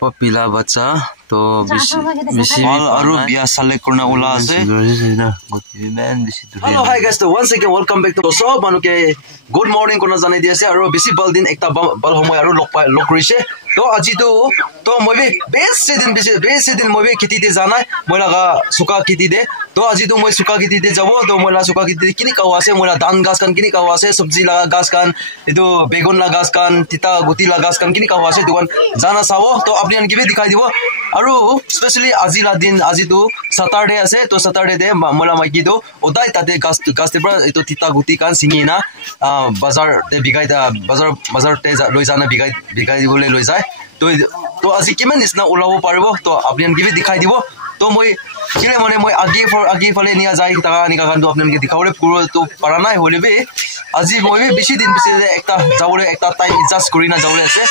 पपिला बच्चा तो बेसी और बिया सेलेक्ट करना उला আছে हेलो हाय गाइस तो once again welcome back to so manuke good morning kona janai di ase aro besi bal din ekta bal homoy aro lok korise to aji to moi besi din moi khiti de janai moi laga suka khiti de to aji to moi suka khiti de jabo to moi la suka khiti de kini kawa ase moi la dan gas kan kini kawa ase sabji laga gas kan edu begon la gas kan tita guti la gas kan kini kawa ase dukan jana sawo to apni an kibe dikhai dibo aro especially aji la din aji to Saturday ase to Saturday de mola maiki do odai tate gas te pra etu tita guti kan singi na bazar te bigai da bazar te loi jana bigai dibole loi jai to aji kiman isna ulabo paribo to apni an kibe dikhai dibo to moi kile mane moi agi phale nia jai ta ni ka gandu apni ke dikhawle puro to para nai hole be aji moi be beshi din ekta jawle ekta time adjust kurina jawle ase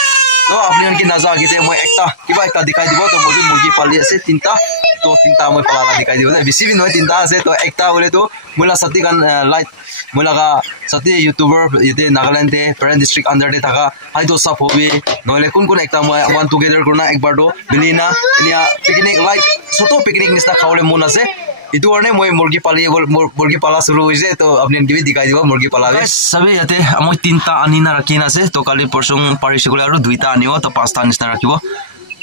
to apni an ki naja agi te moi ekta dikhai dibo to moi murgi pali ase tinta moi pala dikhai dibo beshi bi noi tinta ase to ekta hole to mola sati kan light mola ga sati youtuber ite Nagaland te parent district under te thaka hai to sap hobe noile kun ekta moi one together kurna ekbar do bilina nia picnic like soto picnic nisna khawle mon ase itu arne moi murgi pala suru hoise to apni an gibi dikhai dibo murgi pala be sabe yate amoi tinta anina rakhina ase to kali porsong parise gole aru duita anibo to pasta nisna rakhibo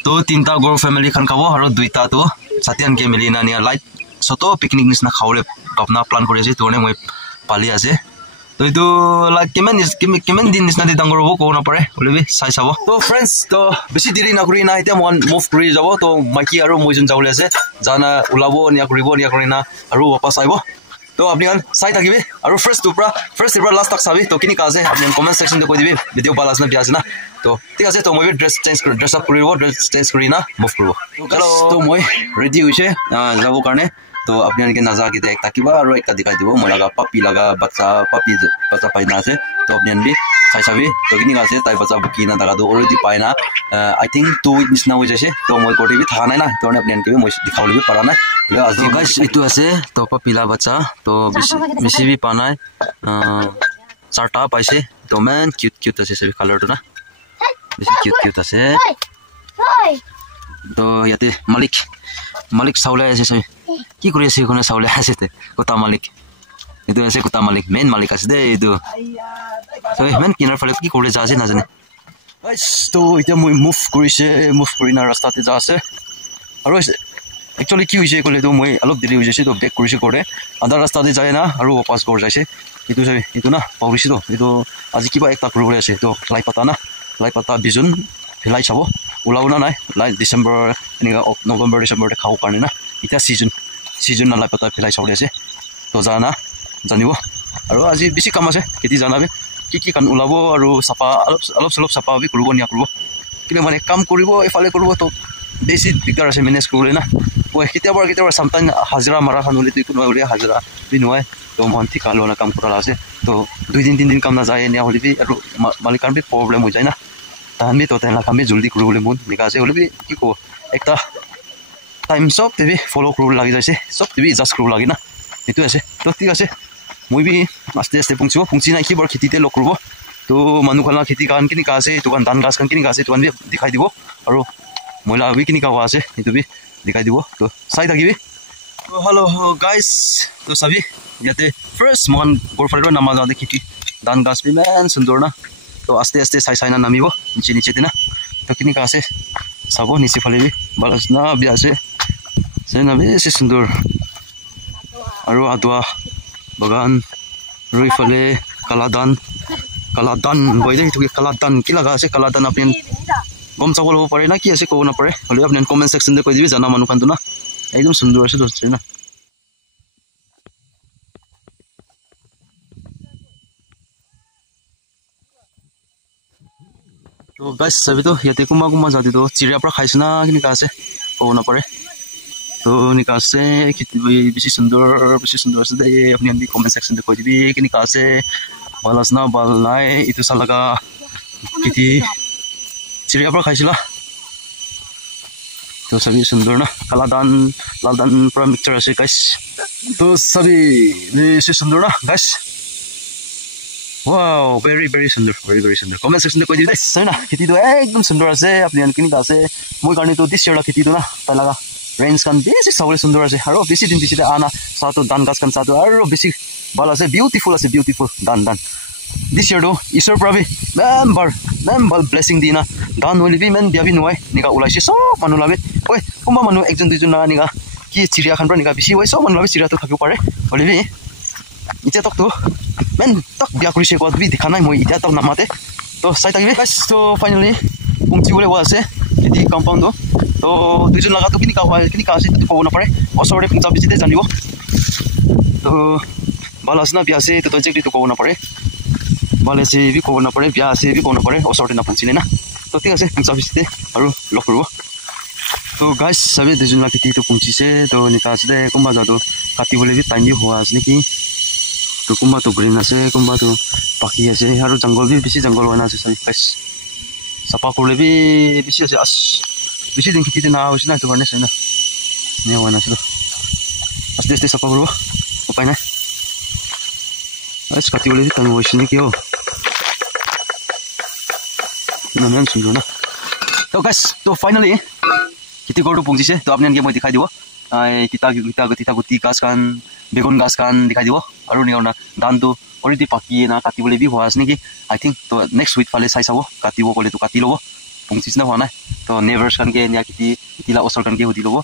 to tinta gor family khan kabo aru duita to satian ke milina nia light soto picnic nisna khawle kapna plan kori ase to arne moi pali ase to itu like kiman din nisna de dangor bo ko na pare bolebi sai sabo to friends to beshi diri na kuri na ite mon move kuri jabo to maki aru moijun jawle ase jana ulabo nia kurina aru wapas aibo to apni an sai thakibe aru first to last tak sabi to kini ka ase apni comment section de koi dibe video balas na biase na to ঠিক আছে to moi dress up kuri na move kuro hello to moi ready hoise jabo karne तो अपने के नजा के एक ताकिबा और एक दिखाई दिबो मोलागा पपी लगा बच्चा पाइना से तो अपने भी साइ साबे तो किनि गासे ताइ बच्चा बुकी ना दागा दो अलरेडी पाइना आई थिंक 2 वीक्स ना हो जैसे तो मोय कोटी भी थाना ना तो अपने के मोय दिखावले भी पारा ना आज गाइस इतु আছে तो पपीला बच्चा तो बेसी भी पाना चारटा पाइसे तो मैन क्यूट আছে सबै कलर तो ना बेसी क्यूट আছে तो याते मालिक साउले আছে सबै কি কৰি আছে কোনে চাউলে আছে তে কোটা মালিক এটো আছে কোটা মালিক মেন মালিক আছে দে এটো তো মেন কিনাৰ ফালে কি কৰি যাছে না জানে গাইস তো এটা মই মুভ কৰি না ৰাস্তাতে যা আছে আৰু একচুয়ালি কি হৈছে কলে তো মই অলপ দেৰি হৈ যাইছে তো বেক কৰিছে কৰে আধা ৰাস্তাতে যায় না আৰু वापस কৰ যাইছে এটো না পাউৰিছে তো এটো আজি কিবা একটা কৰিব আছে তো লাই পাতা বিজুন ফেলাই চাব ওলাও না নাই লাই ডিসেম্বৰ এনেকা নৱেম্বৰ ডিসেম্বৰতে খাও কাৰণে না এটা সিজন না লাই পাতা ফেলাই চাবলে আছে তো জানিব আৰু আজি বেছি কাম আছে কেতি জানাবে কি কাম ওলাব আৰু সাপা অলপ সাপা বি কৰিব নিয়া কৰিব কিলে মানে কাম কৰিব এফালে কৰিব তো বেছি দিগদাৰ আছে মেনেজ কৰিলে না ওই কেতিয়াবা সামটাইম হাজিৰা মাৰা খানলে তো কোনো ওলে হাজিৰা বি নহয় তো মন ঠিক আলো না কাম কৰা আছে তো 2 দিন কাম না যায় নিয়া হলি বি আৰু মালিকাৰ বি প্ৰবলেম হৈ যায় না তাহামি তো তেলা কামে জলদি কৰিবলৈ মন নিকাছে হলে বি কি কো একটা টাইম সব তেবি ফলো কৰিব লাগি যাইছে সব তেবি জাস্ট কৰিব লাগি না এটো আছে তো ঠিক আছে মই বি আস্তে পুংচি নাই কি বৰ খেতিতে লক কৰিব তো মানুহ খানা খেতি কান কিনি কাছে তো ধান গাছ কান কিনি কাছে তো বি দেখাই দিব আৰু মইলা বি কিনি কাৱা আছে এটো বি দেখাই দিব তো চাই থাকিবি তো হেল্লো গাইস তো সবি ইয়াতে ফার্স্ট মন গৰফালৰ নামা যাওঁতে খেতি ধান গাছ বি মান সুন্দৰ না তো আস্তে চাই না নামিব নিচে না তো কিনি কাছে সাবো নিচে ফালে বি বালাস না বি আছে সেনা বেছি সুন্দৰ আৰু আদুৱা বাগান ৰই ফালে কালাদান বইদে তো কালাদান কি লাগা আছে কালাদান আপনি গম চাবল হ'ব পাৰে না কি আছে ক'ব না পাৰে হলে আপনি কমেন্ট সেকশন দে কৈ দিবি জানা মানুহ কানটো না একদম সুন্দৰ আছে দোস্ত না तो गाइस सभी तो याते कुमा जाती तो चिड़िया पर खाइस ना कि निकासे को ना पड़े तो निकासे कितनी बेसी सुंदर से दे अपनी अंदर कमेंट सेक्शन में कोई भी कि निकासे बालस ना बाल नाय इतो सा लगा किती चिड़िया पर खाइसला तो सभी सुंदर ना लालदान पूरा मिक्सचर है गाइस तो सभी बेसी सुंदर ना गाइस वाओ very सुंदर कमेंट सेक्शन में कोई भी है ना किती तो एकदम सुंदर আছে আপনি আনকিনি আছে মই কাৰণে তো দিছ ইয়াৰ খেতিটো না তাই লাগা ৰেঞ্জ কান বেছি চাবলৈ সুন্দৰ আছে আৰু বেছি দিন পিছতে আনা চাটো ধান গাছ কান চাটো আৰু বেছি ভাল আছে বিউটিফুল ধান দিছ ইয়াৰটো ঈশ্বৰ প্ৰাবি মেম ভাল ব্লেছিং দি না ধান হ'লে বি মেন বিয়া বি নহয় নিকা ওলাইছে চব মানুহ লাগে ঐ কোনোবা মানুহ একজন দুইজন লগা নিকা কি চিৰিয়াখান পৰা নিকা বেছি হয় চব মানুহ লাগে চিৰিয়াটো থাকিব পাৰে হ'লে বি এতিয়া তকতো মেন তক বিয়া কৰিছে কোৱা বি দেখা নাই মই এতিয়া তক নামাতে তো চাই থাকিবি তো ফাইনেলি পুংচিবলৈ হোৱা আছে খেতি কম্পাউণ্ডটো তো দুইজন লগাটো কেনেকুৱা আছে ক'ব নাপাৰে ওচৰতে পুংচা বেছিতে জানিব তো ভাল আছে না বিয়া আছে তো একজেক্টলিটো ক'ব নাপাৰে ভাল আছে বি ক'ব নাপাৰে বিয়া আছে বি ক'ব নাপাৰে ওচৰতে নাপুঞ্চিলে না তো ঠিক আছে পুংচা বেছিতে আৰু লগ কৰিব তো গাইছ চাবি দুইজন লগা খেতিটো পুংচিছে তো এনেকুৱা আছিলে কোনোবা যাওঁতো কাটিবলৈ বি টাইম দি হোৱা আছে নেকি তো কোনোবাটো গ্ৰীণ আছে কোনোবাটো পাখি আছে আৰু জংঘল বি বেছি জংঘল হোৱা আছে চাবি গাইছ চাফা কৰিলে বি বেছি আছে বেছি দিন খেতিতে না হৈছে না সেইটো কাৰণে চাই না এনে হোৱা নাছিলোঁ আস্তে চাফা কৰিব উপায় নাই কাটিবলৈ টাইম হৈছে নেকি ইমান সুন্দৰ না তো গাইছ তো ফাইনেলি খেতি কৰোঁতো পুংচিছে তো আপুনি এনেকৈ মই দেখাই দিব তিতা গুটি গাছ কান বেগুন গাছ কান দেখাই দিব আৰু নিয়ৰ না ধানটো অলৰেডি পাকি না কাটিবলৈ বি হোৱা আছে নেকি আই থিংক তো নেক্সট উইক ফালে চাই চাব কাটিব ক'লেতো কাটি ল'ব পুংচিছ না হোৱা নাই তো নেভাৰ্ছ কানকৈ এনে খেতিলা ওচৰ কানকৈ সুধি ল'ব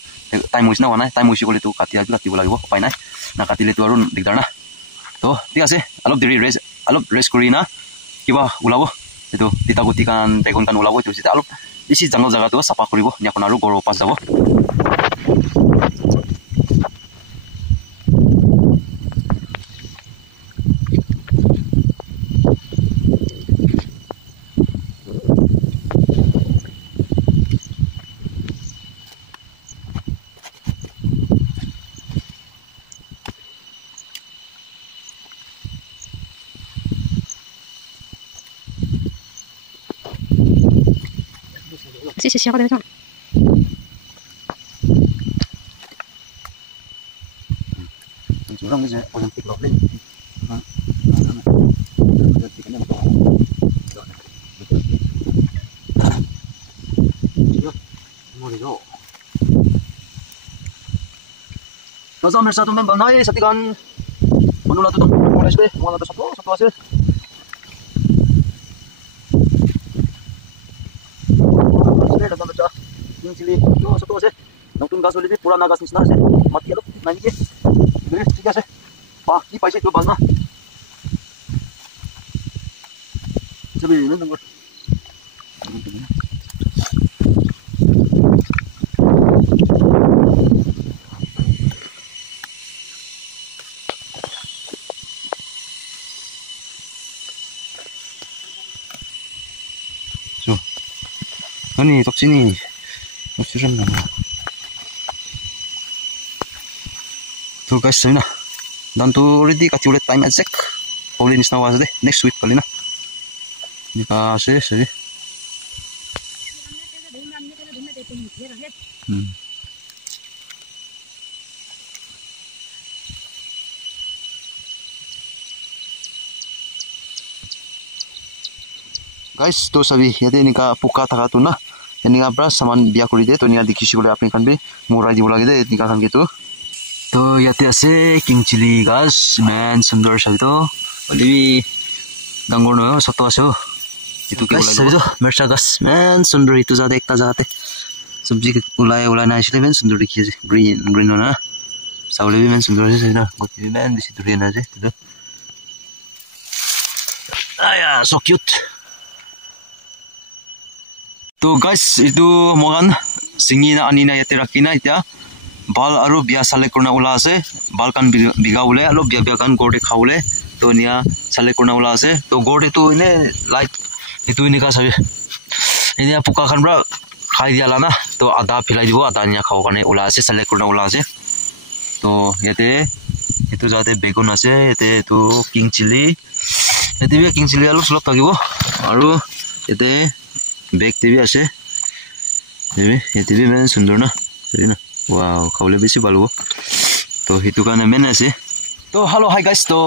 টাইম হৈছে না হোৱা নাই টাইম হৈছে ক'লেতো কাটিব লাগিব উপায় নাই নাকাটিলেতো আৰু দিগদাৰ না তো ঠিক আছে অলপ দেৰি ৰেষ্ট কৰি না কিবা ওলাব এইটো তিতা গুটি কান বেগুন কান ওলাব এইটো যেতিয়া অলপ বেছি জংঘল জেগাটো চাফা কৰিব এখন আৰু গৰুৰ পাছ যাব Sí, siapa dari sana? Orang ni orang tik problem. Nazam satu member naik satikan menula tu mulai sebe, mulai tu satu asyik. Cili itu satu aja, nonton gas oleh pura nagas nisna aja, mati aduh, nanti je, beri tiga aja, wah, ini pakai itu balna, coba ini nunggu, so, ini tok sini. Masih rendah. Tuh guys, ini nah. Dan tuh ready kasih udah time exact. Boleh nisna was deh. Next week kali nah. Ini kasih sih. Guys, tuh sabi ya deh ini ka puka taka tuh nah. Ini apa saman biak kuri deh, tuh ini ada kisi boleh apa kan be murai di bola gitu, ini kan gitu. Tuh ya tiase king chili gas, man sundar sabi tuh, lebih ganggu no, satu aso. Itu kita sabi tuh, merca gas, man sundar itu zat ekta zat, sabji ulai naik sih, man sundar dikisi green mana, sawo lebih man sundar aja sih dah, gue lebih man di situ durian aja, tuh. Ayah, so cute. To guys, itu mohon singi na ani na yate rakina itya bal aru biya sale kurna ula ase bal kan biga ule alo biya kan gorde khaule to nia sale kurna ula ase to gorde tu ine like itu ini ka sabi ini puka kan bra khai dia lana to ada philai dibo ada nia khau kane ula ase sale kurna ula ase to yate itu jate begun ase yate tu king chili yate bi king chili alu slok tagibo aru yate bag TV আছে এই TV man সুন্দৰ না হেৰি না wow খাবলে বেছি ভালো তো হিতু কাৰণে মেন আছে তো হেল্ল হাই গাইস তো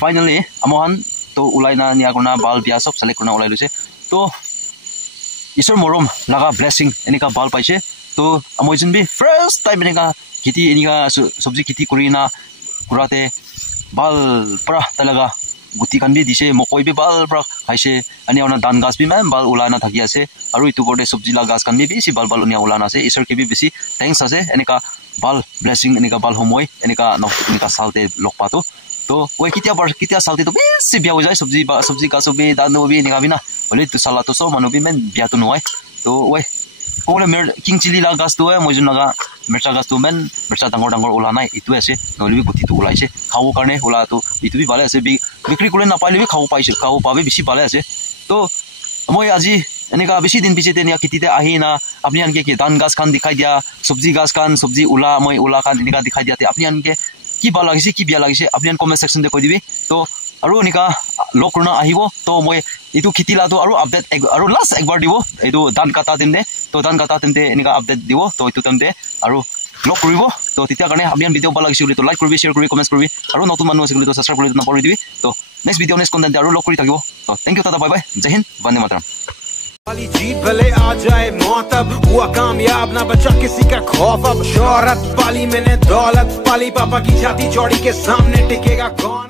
ফাইনালি আমহান তো উলাই না নিয়া কোনা বাল বিয়া সব সেলেক্ট করনা উলাই লইছে তো Isor morom laga blessing enika bal paise to moi jun bi first time enika kiti enika sabji kiti kurina kurate bal pra talaga guti kan bi dise mokoi bi bal pra khaise ani ona dan gas bi man bal ulana thaki ase aru itu borde sabji la gas kan bi bisi bal bal unia ulana ase isor ke bi bisi thanks ase enika bal blessing enika bal homoi enika nok enika salte lokpa to oi kitia salte to bisi bia ho jai sabji ka sobi dan no bi enika bina bole tu sala to so manu bi men bia to noi to oi kole mer king chili la gas to moi jun naga mercha gas to men mercha dangor ulana itu ase noli guti to ulaise khawo karne ula to itu bi bale ase bikri kule na paile bi khawo paise khawo pabe bisi bale ase to moi aji enika bisi din biche tenia kitite ahina apni an ke dan gas khan dikhai dia sabji gas khan sabji ula moi ula khan enika dikhai dia te apni an ke ki bal lagise ki bia lagise apni an comment section de koi dibi to aru enika lok runa ahibo to moi itu kitila to aru update aru last ekbar dibo itu dan kata timne to dan kata timte enika update dibo to itu timte aru lok koribo to titia karne apni an video bal lagise uli to like korbi share korbi comment korbi aru notun manu ase to subscribe korbi na pori dibi to next video next content aru lok kori thakibo to thank you tata bye bye jai hind vande mataram वाली जीत भले आ जाए मौत अब हुआ कामयाब ना बचा किसी का खौफ अब शोहरत पाली मैंने दौलत पाली पापा की छाती चौड़ी के सामने टिकेगा कौन